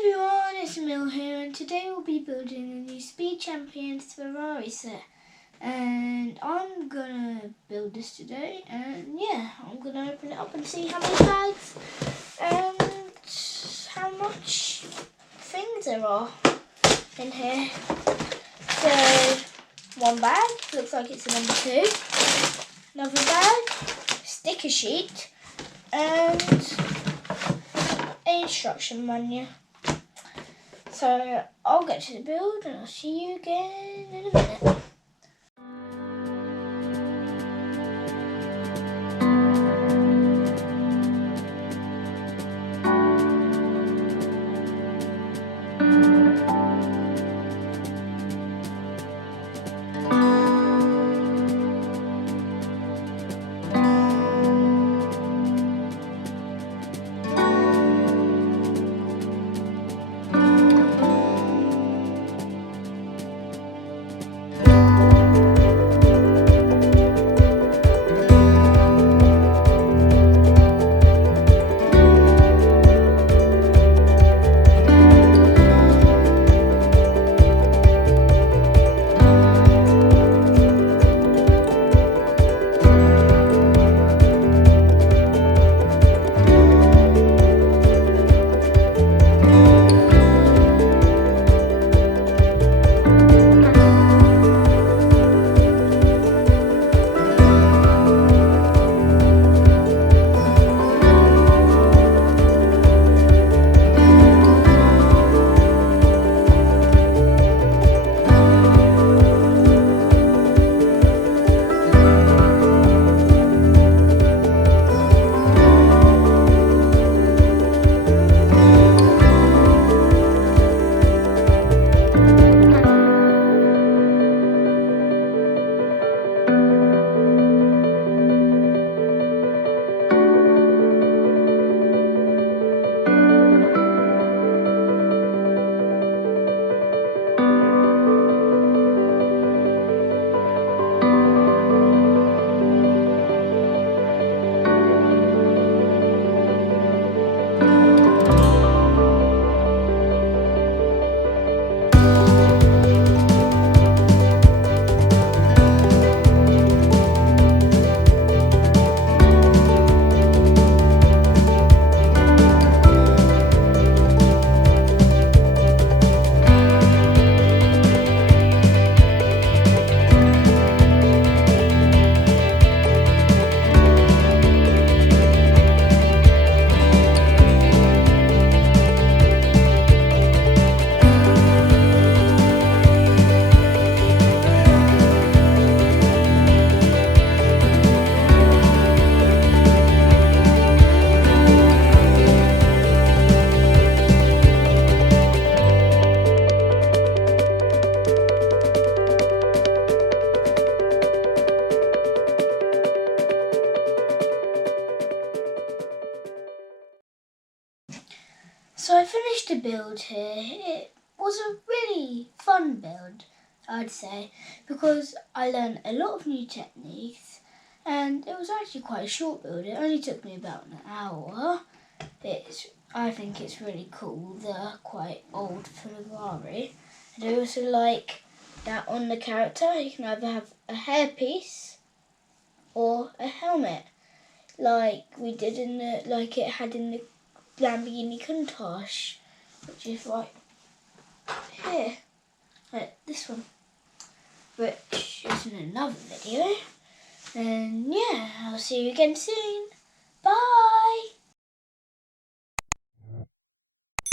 Hi everyone, it's Emile here, and today we'll be building a new Speed Champions Ferrari set. And I'm gonna build this today, and yeah, I'm gonna open it up and see how many bags and how much things there are in here. So, one bag, looks like it's a number 2. Another bag, sticker sheet, and an instruction manual. So I'll get to the build and I'll see you again in a minute. So I finished the build here. It was a really fun build, I'd say, because I learned a lot of new techniques and it was actually quite a short build. It only took me about an hour. I think it's really cool, the quite old Ferrari. And I also like that on the character you can either have a hairpiece or a helmet, like we did like it had in the Lamborghini Countach, which is right here, like this one, which is in another video. And yeah, I'll see you again soon. Bye!